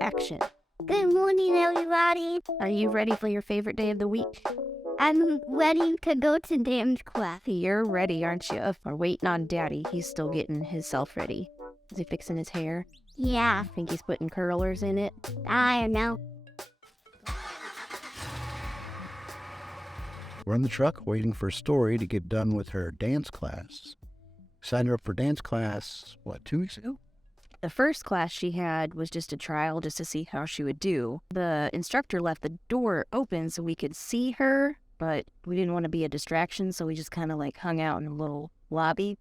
Action. Good morning, everybody. Are you ready for your favorite day of the week? I'm ready to go to dance class. You're ready, aren't you? We're waiting on Daddy. He's still getting himself ready. Is he fixing his hair? Yeah, I think he's putting curlers in it. I don't know. We're in the truck waiting for Story to get done with her dance class. Signed her up for dance class, 2 weeks ago? The first class she had was just a trial just to see how she would do. The instructor left the door open so we could see her, but we didn't want to be a distraction, so we just kind of hung out in a little lobby.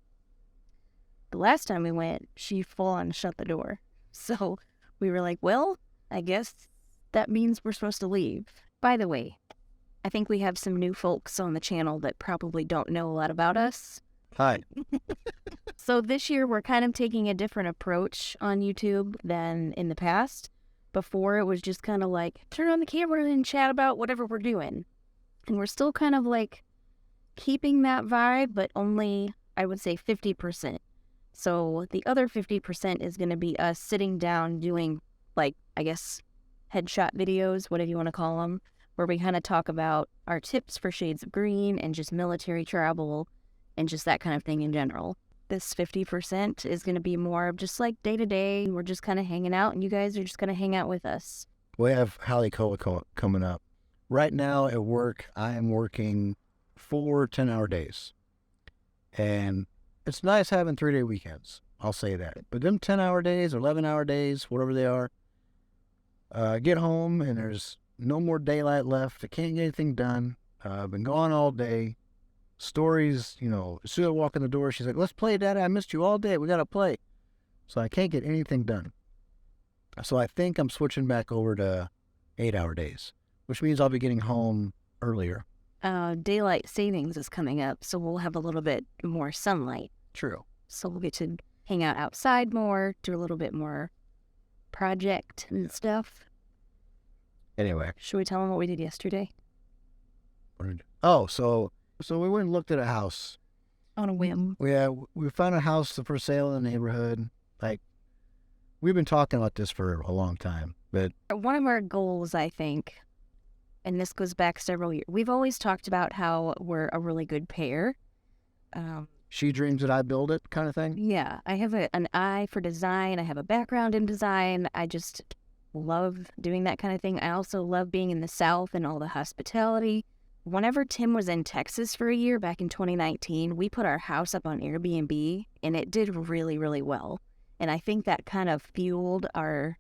The last time we went, she full on shut the door. So we were like, well, I guess that means we're supposed to leave. By the way, I think we have some new folks on the channel that probably don't know a lot about us. Hi. So this year we're kind of taking a different approach on YouTube than in the past. Before it was just kind of turn on the camera and chat about whatever we're doing. And we're still kind of keeping that vibe, but only, I would say, 50%. So the other 50% is going to be us sitting down doing, I guess, headshot videos, whatever you want to call them, where we kind of talk about our tips for shades of green and just military travel and just that kind of thing in general. This 50% is going to be more of just day-to-day. We're just kind of hanging out, and you guys are just going to hang out with us. We have Holly Cola coming up. Right now at work, I am working 4 10-hour days. And it's nice having 3-day weekends. I'll say that. But them 10-hour days, 11-hour days, whatever they are, get home and there's no more daylight left. I can't get anything done. I've been gone all day. Stories, as soon as I walk in the door, she's like, let's play, Daddy. I missed you all day. We got to play. So I can't get anything done. So I think I'm switching back over to 8-hour days, which means I'll be getting home earlier. Daylight savings is coming up, so we'll have a little bit more sunlight. True. So we'll get to hang out outside more, do a little bit more project and stuff. Anyway. Should we tell them what we did yesterday? So we went and looked at a house. On a whim. We found a house for sale in the neighborhood. We've been talking about this for a long time, but One of our goals, I think, and this goes back several years, we've always talked about how we're a really good pair. she dreams that I build it kind of thing. Yeah, I have an eye for design. I have a background in design. I just love doing that kind of thing. I also love being in the South and all the hospitality. Whenever Tim was in Texas for a year back in 2019, we put our house up on Airbnb, and it did really, really well. And I think that kind of fueled our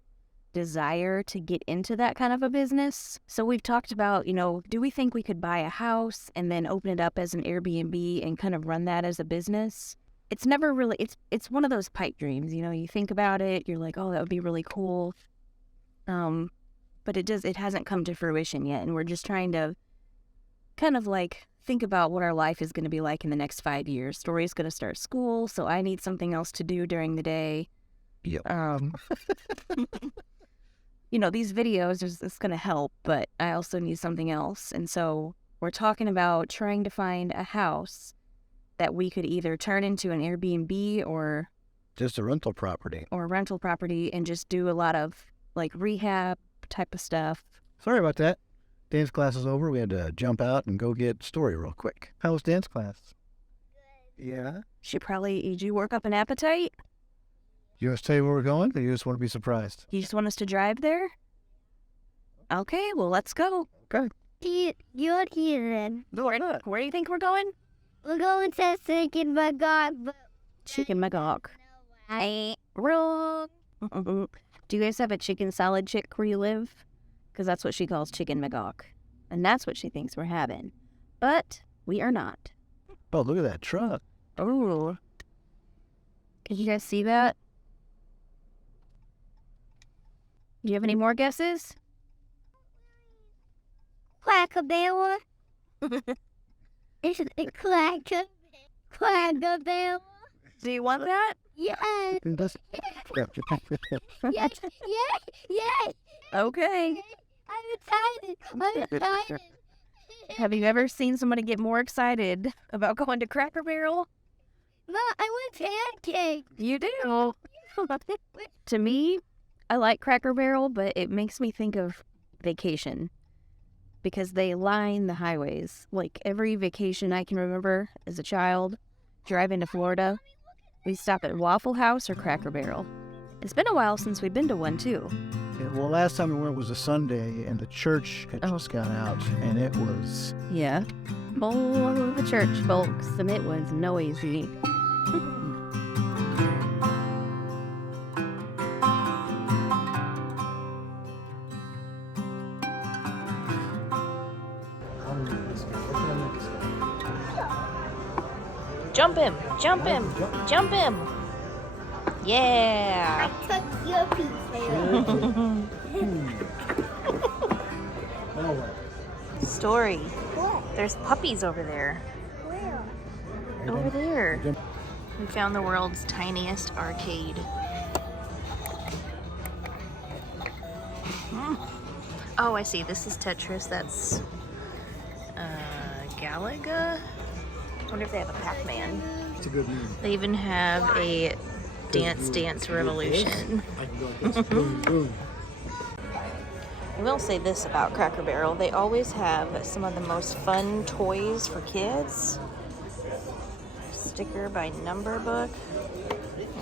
desire to get into that kind of a business. So we've talked about, do we think we could buy a house and then open it up as an Airbnb and kind of run that as a business? It's never really, it's one of those pipe dreams, you think about it, you're like, oh, that would be really cool. But it hasn't come to fruition yet. And we're just trying to kind of think about what our life is going to be like in the next 5 years. Story's going to start school, so I need something else to do during the day. Yep. These videos, it's going to help, but I also need something else. And so we're talking about trying to find a house that we could either turn into an Airbnb or just a rental property. And just do a lot of rehab type of stuff. Sorry about that. Dance class is over. We had to jump out and go get Story real quick. How was dance class? Good. Yeah? Did you work up an appetite? You want us to tell you where we're going, or you just want to be surprised? You just want us to drive there? Okay, well, let's go. Okay. You're here then. No, we're not. Where do you think we're going? We're going to Chicken McGawk. Chicken McGawk. Wrong. Do you guys have a chicken salad chick where you live? Because that's what she calls Chicken McGawk. And that's what she thinks we're having. But we are not. Oh, look at that truck. Oh. Can you guys see that? Do you have any more guesses? Quackabella. It's a Quackabella. Do you want that? Yes. Yes. Okay. I'm excited. Have you ever seen somebody get more excited about going to Cracker Barrel? Mom, I want pancakes. You do. To me, I like Cracker Barrel, but it makes me think of vacation because they line the highways. Like every vacation I can remember as a child, driving to Florida, we stop at Waffle House or Cracker Barrel. It's been a while since we've been to one too. Yeah, well, last time we went was a Sunday, and the church had just gone out, and it was... Yeah. Full of the church folks, and it was noisy. Jump him! Jump him! Jump him! Yeah! I took your pizza. Story. What? There's puppies over there. Where? Over there. We found the world's tiniest arcade. Oh, I see. This is Tetris. That's Galaga. I wonder if they have a Pac-Man. It's a good name. They even have a Dance Dance Revolution. I can go like this. Boom, boom. I will say this about Cracker Barrel. They always have some of the most fun toys for kids. Sticker by number book.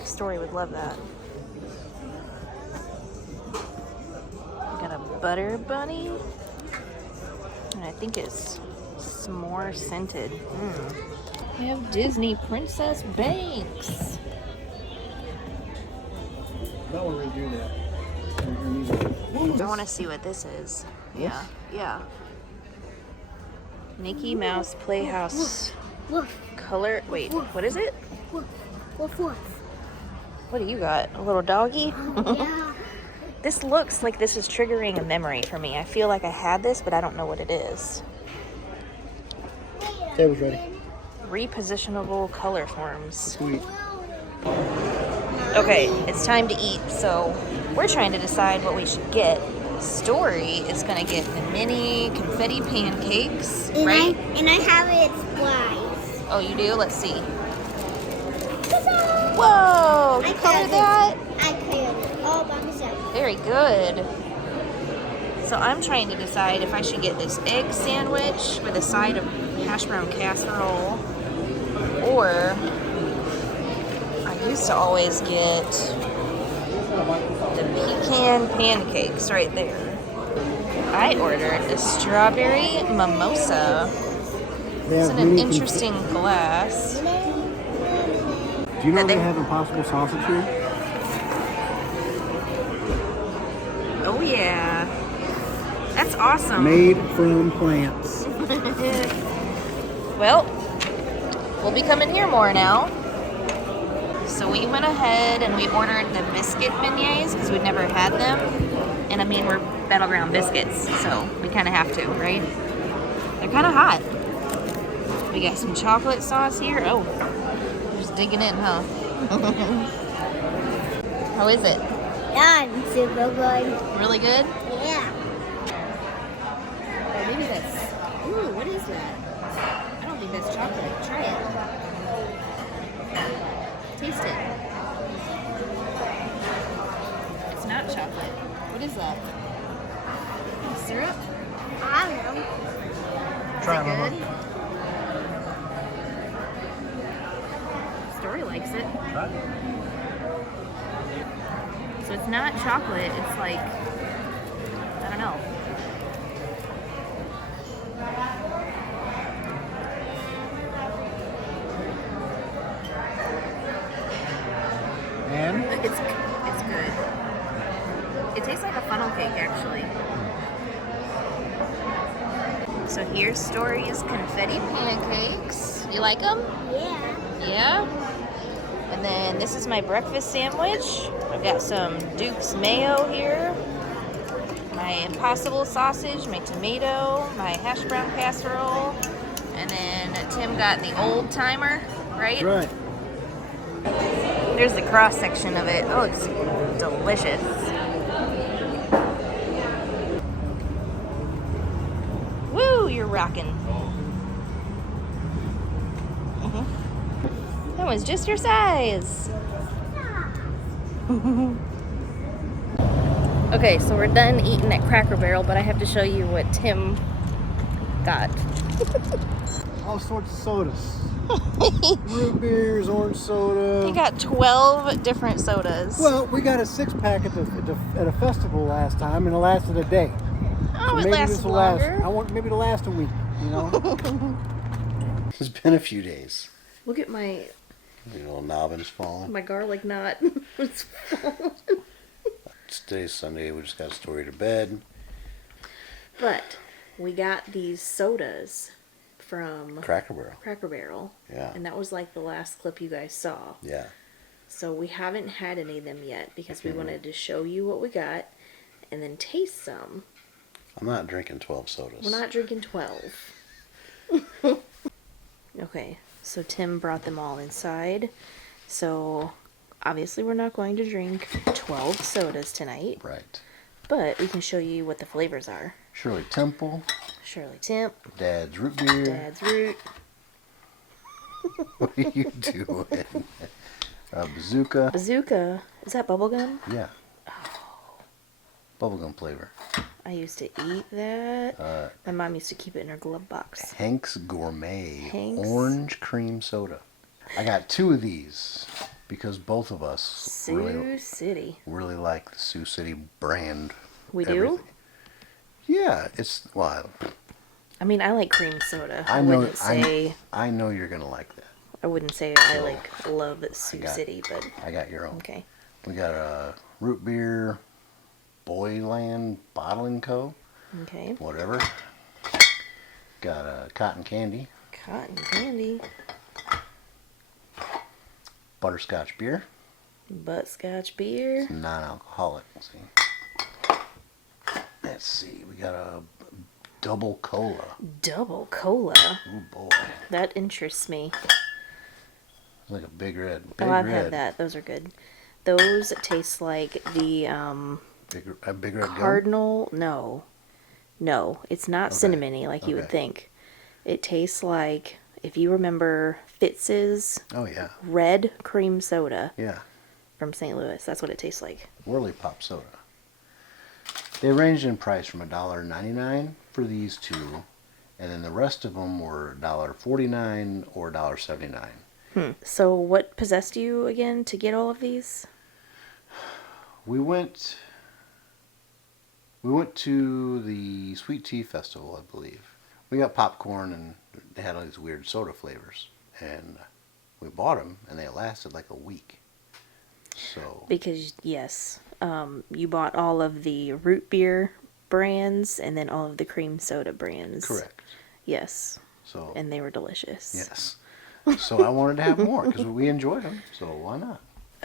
Story would love that. We got a butter bunny. And I think it's s'more scented. We have Disney Princess Banks. That one redo that. I want to see what this is. Yeah, yeah. Mickey Mouse Playhouse Woof, color. Wait, what is it? woof, woof, woof. What do you got? A little doggy? Yeah. This looks like this is triggering a memory for me. I feel like I had this, but I don't know what it is. Table's ready. Repositionable color forms. Sweet. Okay, it's time to eat, so we're trying to decide what we should get. Story is gonna get the mini confetti pancakes, right? And I have it twice. Oh, you do? Let's see. Whoa! You colored that? I colored it all by myself. Very good. So I'm trying to decide if I should get this egg sandwich with a side of hash brown casserole, or I used to always get the pecan pancakes right there. I ordered the strawberry mimosa. It's in an interesting glass. Do you know they have Impossible sausage here? Oh yeah. That's awesome. Made from plants. Well, we'll be coming here more now. So we went ahead and we ordered the biscuit beignets because we'd never had them. And I mean, we're Battleground biscuits, so we kind of have to, right? They're kind of hot. We got some chocolate sauce here. Oh, just digging in, huh? How is it? Done. Super good. Really good? Yeah. Oh, maybe that's... Ooh, what is that? I don't think that's chocolate. Try it. Taste it. It's not chocolate. What is that? Syrup? I don't know. Try Is it, it Mama. good? Story likes it. Try it. So it's not chocolate. It's like, I don't know. And? It's good. It tastes like a funnel cake, actually. So here's Story's confetti pancakes. You like them? Yeah. Yeah? And then this is my breakfast sandwich. I've got some Duke's mayo here, my Impossible sausage, my tomato, my hash brown casserole, and then Tim got the old timer, right? Right. There's the cross section of it. Oh, it looks delicious. Woo, you're rocking. That one's just your size. Okay, so we're done eating at Cracker Barrel, but I have to show you what Tim got. All sorts of sodas. Root beers, orange soda. He got 12 different sodas. Well, we got a 6-pack at a festival last time, and it lasted a day. Oh, it maybe lasted this will longer. last. I want maybe to last a week. You know. It's been a few days. Look at my Your little nobbin's falling. garlic knot. It's falling. Today's Sunday. We just got a story to bed. But we got these sodas from Cracker Barrel. Yeah. And that was like the last clip you guys saw. Yeah. So we haven't had any of them yet because we wanted to show you what we got and then taste some. I'm not drinking 12 sodas. We're not drinking 12. Okay, so Tim brought them all inside. So obviously we're not going to drink 12 sodas tonight. Right. But we can show you what the flavors are. Shirley Temple. Shirley Temp. Dad's Root Beer. Dad's Root. What are you doing? Bazooka. Bazooka. Is that bubblegum? Yeah. Bubblegum flavor. I used to eat that. My mom used to keep it in her glove box. Hank's Gourmet Hank's. Orange Cream Soda. I got 2 of these because both of us Sioux City. really like the Sioux City brand. We everything. do? Yeah, it's well. I mean, I like cream soda. I know. Wouldn't say, I know you're gonna like that. I wouldn't say I So, love Sioux City, but I got your own. okay. We got a Root Beer, Boyland Bottling Co. Okay. Whatever. Got a Cotton Candy, Cotton candy. Butterscotch Beer, Butterscotch beer. non-alcoholic. Let's see. We got a Double Cola. Double cola. Oh boy, That interests me. it's like a Big Red. Big Oh, I've Red. had that. Those are good. Those taste like the Big Red Gum? Cardinal. No, it's not Okay. cinnamony like you would Okay. think. It tastes like, if you remember Fitz's Oh yeah, red cream soda yeah. from St. Louis. That's what it tastes like. Whirly Pop Soda. They ranged in price from $1.99 for these 2, and then the rest of them were $1.49 or $1.79. So what possessed you again to get all of these? We went to the Sweet Tea Festival, I believe. We got popcorn and they had all these weird soda flavors, and we bought them, and they lasted like a week. So Because, yes, you bought all of the root beer brands and then all of the cream soda brands. correct. Yes, So and they were delicious. yes. So I wanted to have more because we enjoyed them. So why not?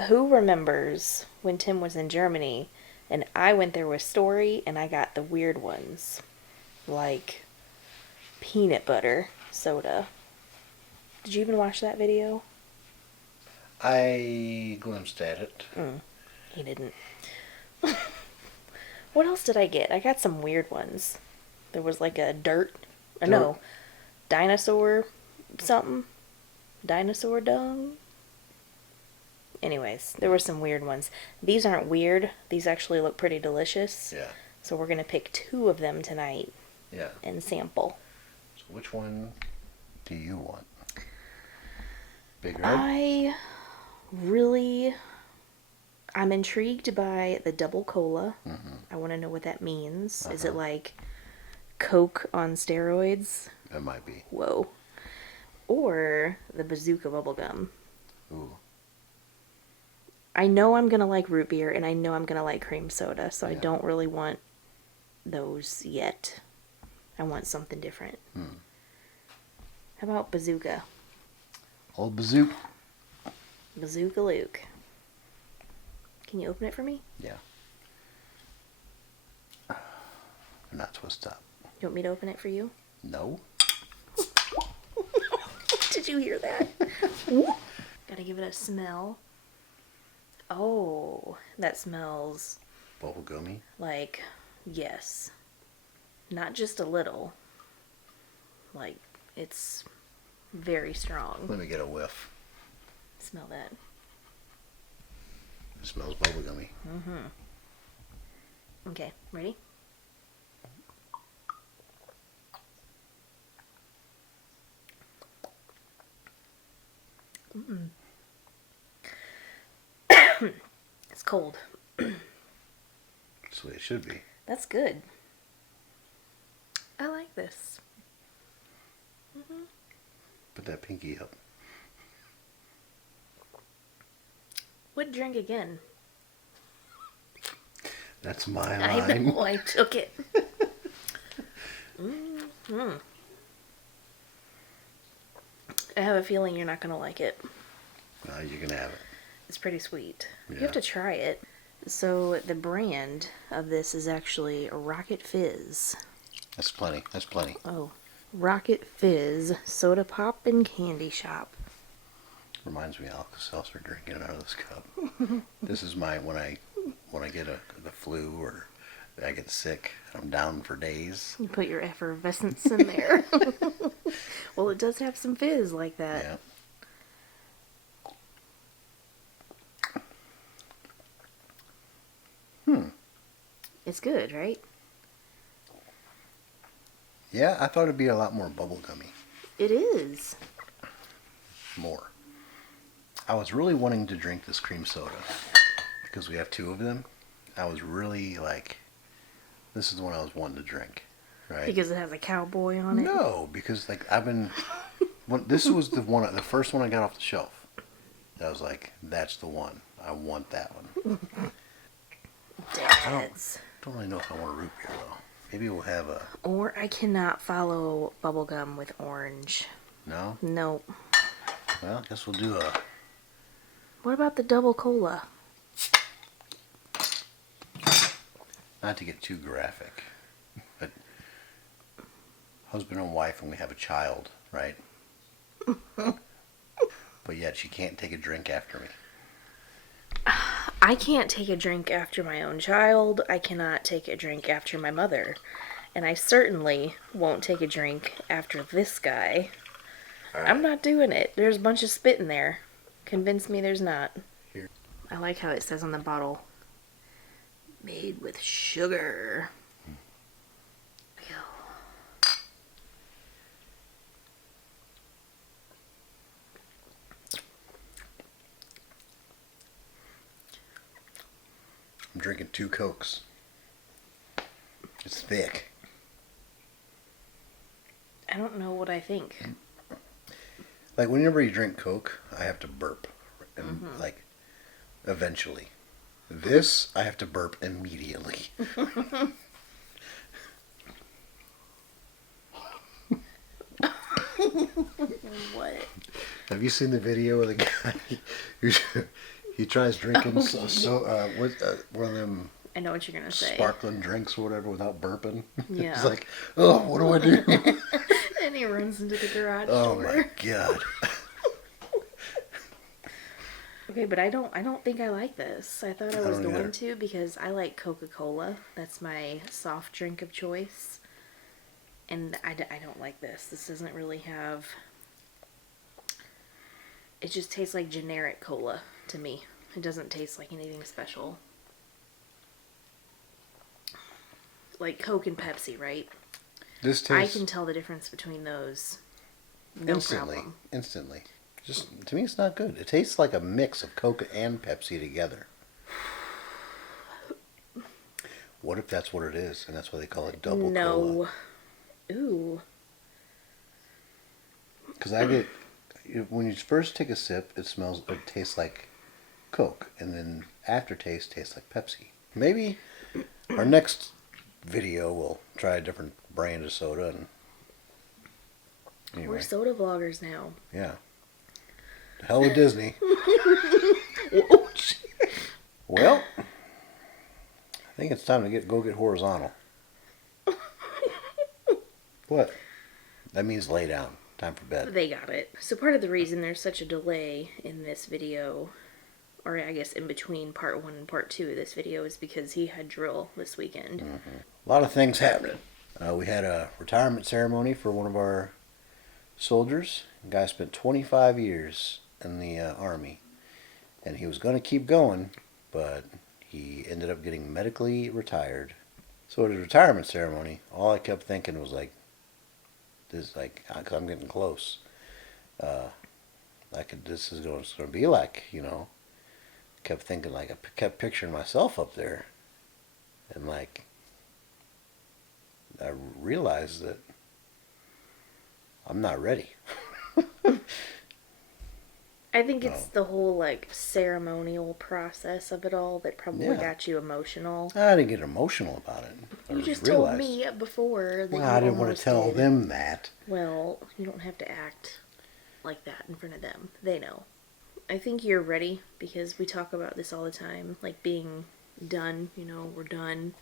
Who remembers when Tim was in Germany and I went there with Story and I got the weird ones, like peanut butter soda? Did you even watch that video? I glimpsed at it. He didn't. What else did I get? I got some weird ones. There was like a dinosaur something. Dinosaur dung. Anyways, there were some weird ones. These aren't weird. These actually look pretty delicious. Yeah. So we're going to pick 2 of them tonight Yeah. and sample. So which one do you want? Big Red? I'm intrigued by the double cola. I want to know what that means. Is it like Coke on steroids? It might be. Whoa. Or the bazooka bubblegum. Ooh. I know I'm going to like root beer and I know I'm going to like cream soda, so I Yeah. don't really want those yet. I want something different. How about bazooka? Old Bazooka. Bazooka Luke. Can you open it for me? Yeah. Not twist up. You want me to open it for you? No. Did you hear that? Gotta give it a smell. Oh, that smells Bubblegummy. like, yes. Not just a little. Like, it's very strong. Let me get a whiff. Smell that. It smells bubblegummy. Okay, ready? It's cold. That's the way it should be. That's good. I like this. Put that pinky up. What drink again? That's my I line. know, I took it. I have a feeling you're not going to like it. No, you can have it. It's pretty sweet. You Yeah. have to try it. So the brand of this is actually Rocket Fizz. That's plenty. That's plenty. Oh, Rocket Fizz Soda Pop and Candy Shop. Reminds me of Alka-Seltzer drinking out of this cup. This is my when I get the flu or I get sick. I'm down for days. You put your effervescence in there. Well, it does have some fizz like that. Yeah. It's good, right? Yeah, I thought it'd be a lot more bubblegummy. It is. More. I was really wanting to drink this cream soda because we have two of them. I was really like, this is the one I was wanting to drink, right? Because it has a cowboy on it? No, because like this was the first one I got off the shelf. I was like, that's the one. I want that one. Dads. Don't really know if I want a root beer though. Maybe we'll have a. Or I cannot follow bubblegum with orange. No? Nope. Well, I guess we'll do a. What about the double cola? Not to get too graphic, but husband and wife, and we have a child, right? But yet she can't take a drink after me. I can't take a drink after my own child. I cannot take a drink after my mother. And I certainly won't take a drink after this guy. All right. I'm not doing it. There's a bunch of spit in there. Convince me there's not. Here. I like how it says on the bottle, made with sugar. Ew. I'm drinking 2 Cokes. It's thick. I don't know what I think. Like whenever you drink Coke, I have to burp, and like eventually. This I have to burp immediately. What? Have you seen the video of the guy? He tries drinking one of them I know what you're gonna say. sparkling drinks or whatever without burping. Yeah. He's like, oh, what do I do? And he runs into the garage Oh door. my god. Okay, but I don't think I like this. I thought I was don't going either. to because I like Coca-Cola. That's my soft drink of choice. And I don't like this. This doesn't really have... It just tastes like generic cola to me. It doesn't taste like anything special. Like Coke and Pepsi, right? This I tastes can tell the difference between those. No instantly. problem. Instantly. Just to me, it's not good. It tastes like a mix of Coke and Pepsi together. What if that's what it is, and that's why they call it double cola? No. Ooh. Because when you first take a sip, it tastes like Coke, and then aftertaste tastes like Pepsi. Maybe our next video we'll try a different brand of soda. And anyway, We're soda vloggers now. yeah. The hell with Disney. Well, I think it's time to go get horizontal. What? That means lay down. Time for bed. They got it. So part of the reason there's such a delay in this video, or I guess in between part 1 and part 2 of this video, is because he had drill this weekend. A lot of things happening. We had a retirement ceremony for one of our soldiers. The guy spent 25 years in the Army, and he was going to keep going, but he ended up getting medically retired. So at his retirement ceremony, all I kept thinking was like, this, like, cause I'm getting close. This is going to be like, kept thinking like I kept picturing myself up there, and like I realized that I'm not ready. I think it's the whole like ceremonial process of it all that probably Yeah. got you emotional. I didn't get emotional about it. You just told me before that Well, you I didn't want almost to tell did. them that. Well, you don't have to act like that in front of them. They know. I think you're ready because we talk about this all the time, like being done. We're done.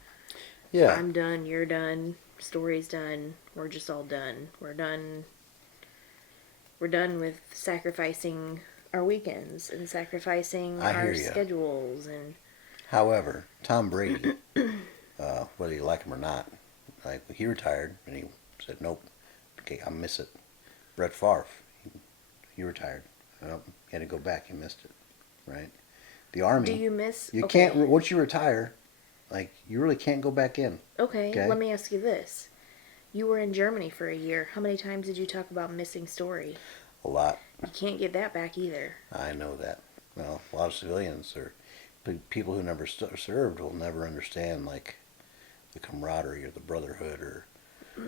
Yeah. I'm done. You're done. Story's done. We're just all done. We're done. We're done with sacrificing our weekends and sacrificing our schedules and. However, Tom Brady, whether you like him or not, like he retired and he said, "Nope, okay, I miss it." Brett Favre, he retired. Nope, he had to go back. He missed it, right? The Army. Do you miss? You can't once you retire, like you really can't go back in. Okay, let me ask you this. You were in Germany for a year. How many times did you talk about missing Story? A lot. You can't get that back either. I know that. Well, a lot of civilians or people who never served will never understand like the camaraderie or the brotherhood or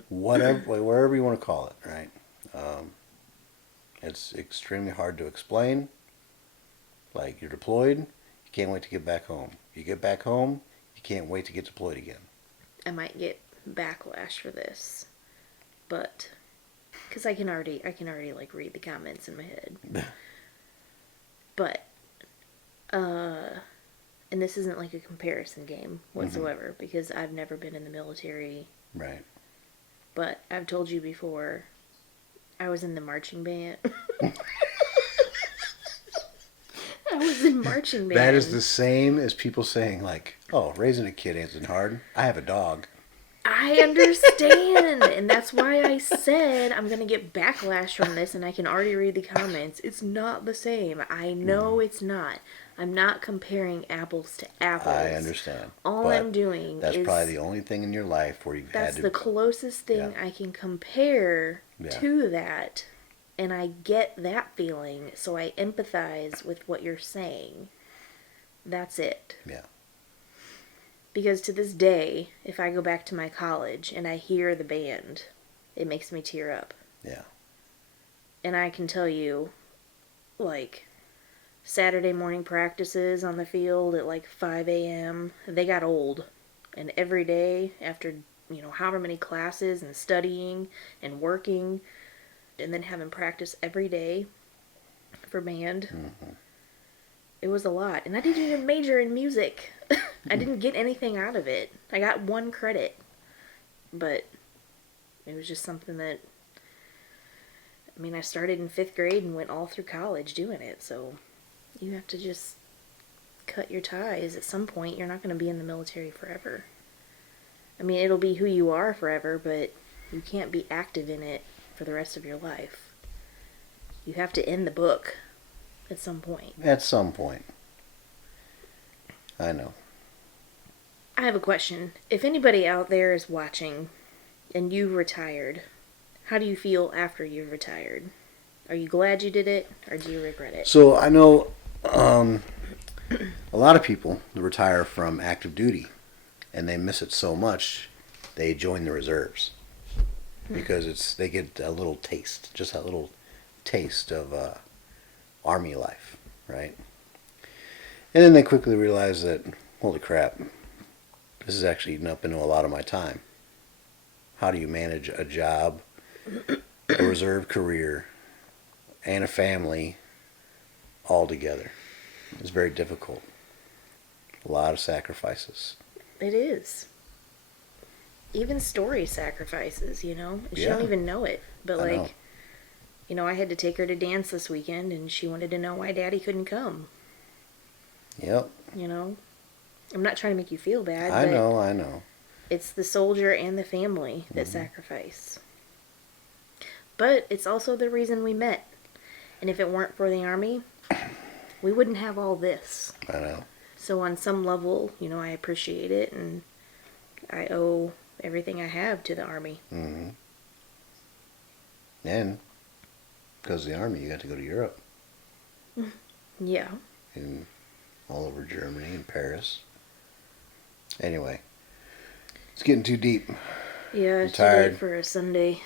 whatever, wherever you want to call it, right? It's extremely hard to explain. Like you're deployed, you can't wait to get back home. You get back home, you can't wait to get deployed again. I might get backlash for this, but because I can already like read the comments in my head. But and this isn't like a comparison game whatsoever because I've never been in the military. Right. But I've told you before, I was in the marching band. I was in marching band. That is the same as people saying like, "Oh, raising a kid isn't hard. I have a dog." I understand, and that's why I said I'm going to get backlash from this, and I can already read the comments. It's not the same. I know it's not. I'm not comparing apples to apples. I understand. All I'm doing that's probably the only thing in your life where you've had to... That's the closest thing I can compare to that, and I get that feeling, so I empathize with what you're saying. That's it. Yeah. Because to this day, if I go back to my college and I hear the band, it makes me tear up. Yeah. And I can tell you, like, Saturday morning practices on the field at like 5 a.m., they got old. And every day, after, however many classes and studying and working, and then having practice every day for band, it was a lot. And I didn't even major in music. I didn't get anything out of it. I got 1 credit. But it was just something that, I started in 5th grade and went all through college doing it. So you have to just cut your ties. At some point, you're not going to be in the military forever. It'll be who you are forever, but you can't be active in it for the rest of your life. You have to end the book at some point. At some point. I know. I have a question. If anybody out there is watching and you've retired, how do you feel after you've retired? Are you glad you did it or do you regret it? So I know a lot of people retire from active duty and they miss it so much they join the reserves because they get a little taste, just a little taste of Army life, right? And then they quickly realize that, holy crap, this is actually eating up into a lot of my time. How do you manage a job, a reserve career, and a family all together? It's very difficult. A lot of sacrifices. It is. Even Story sacrifices, She don't even know it. But I had to take her to dance this weekend and she wanted to know why Daddy couldn't come. Yep. I'm not trying to make you feel bad. I know. It's the soldier and the family that sacrifice. But it's also the reason we met. And if it weren't for the Army, we wouldn't have all this. I know. So on some level, I appreciate it, and I owe everything I have to the Army. Mm-hmm. And because of the Army, you got to go to Europe. Yeah. And all over Germany and Paris. Anyway, it's getting too deep. Yeah, I'm it's too late tired. for a Sunday.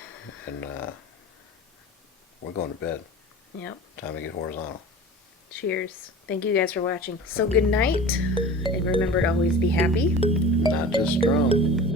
And we're going to bed. Yep. Time to get horizontal. Cheers. Thank you guys for watching. So good night, and remember to always be happy. Not just strong.